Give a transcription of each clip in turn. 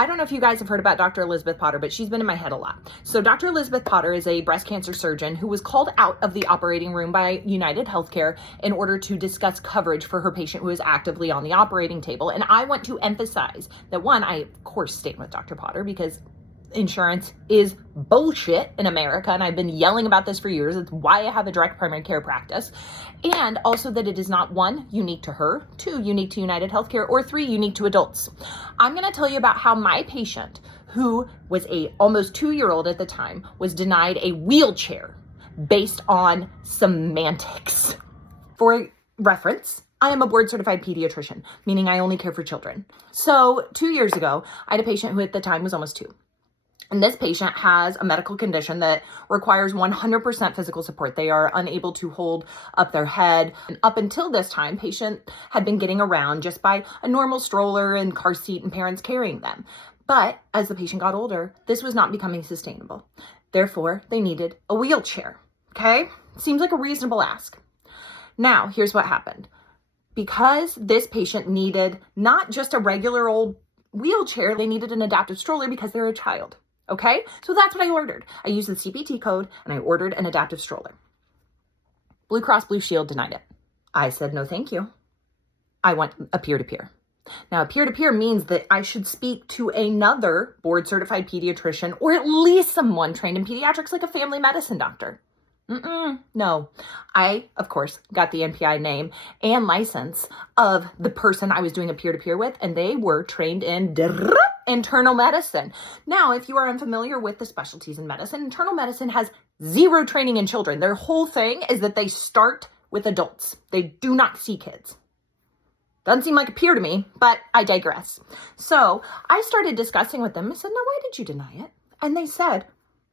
I don't know if you guys have heard about Dr. Elizabeth Potter, but she's been in my head a lot. So Dr. Elizabeth Potter is a breast cancer surgeon who was called out of the operating room by United Healthcare in order to discuss coverage for her patient who is actively on the operating table. And I want to emphasize that, one, I of course stand with Dr. Potter because insurance is bullshit in America, and I've been yelling about this for years. It's why I have a direct primary care practice. And also that it is not, one, unique to her, two, unique to United Healthcare, or three, unique to adults. I'm going to tell you about how my patient, who was a almost 2-year-old at the time, was denied a wheelchair based on semantics. For reference, I am a board certified pediatrician, meaning I only care for children. So 2 years ago, I had a patient who at the time was almost 2. And this patient has a medical condition that requires 100% physical support. They are unable to hold up their head. And up until this time, patient had been getting around just by a normal stroller and car seat and parents carrying them. But as the patient got older, this was not becoming sustainable. Therefore, they needed a wheelchair. Okay? Seems like a reasonable ask. Now, here's what happened. Because this patient needed not just a regular old wheelchair, they needed an adaptive stroller because they're a child. Okay, so that's what I ordered. I used the CPT code and I ordered an adaptive stroller. Blue Cross Blue Shield denied it. I said, no, thank you. I want a peer-to-peer. Now, a peer-to-peer means that I should speak to another board certified pediatrician or at least someone trained in pediatrics like a family medicine doctor. No. I, of course, got the NPI name and license of the person I was doing a peer-to-peer with, and they were trained in internal medicine. Now, if you are unfamiliar with the specialties in medicine, internal medicine has zero training in children. Their whole thing is that they start with adults. They do not see kids. Doesn't seem like a peer to me, but I digress. So I started discussing with them. I said, now, why did you deny it? And they said,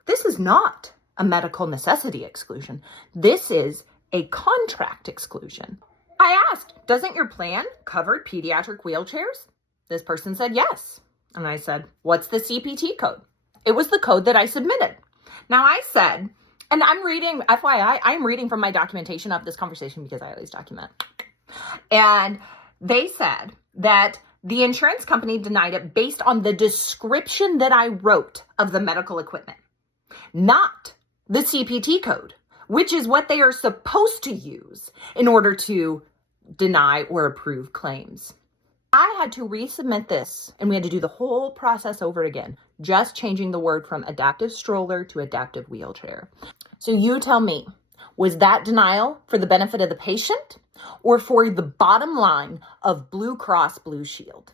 this is not a medical necessity exclusion. This is a contract exclusion. I asked, doesn't your plan cover pediatric wheelchairs? This person said yes. And I said, what's the CPT code? It was the code that I submitted. Now I said, and I'm reading, FYI, I'm reading from my documentation of this conversation because I always document. And they said that the insurance company denied it based on the description that I wrote of the medical equipment, not the CPT code, which is what they are supposed to use in order to deny or approve claims. I had to resubmit this, and we had to do the whole process over again, just changing the word from adaptive stroller to adaptive wheelchair. So you tell me, was that denial for the benefit of the patient or for the bottom line of Blue Cross Blue Shield?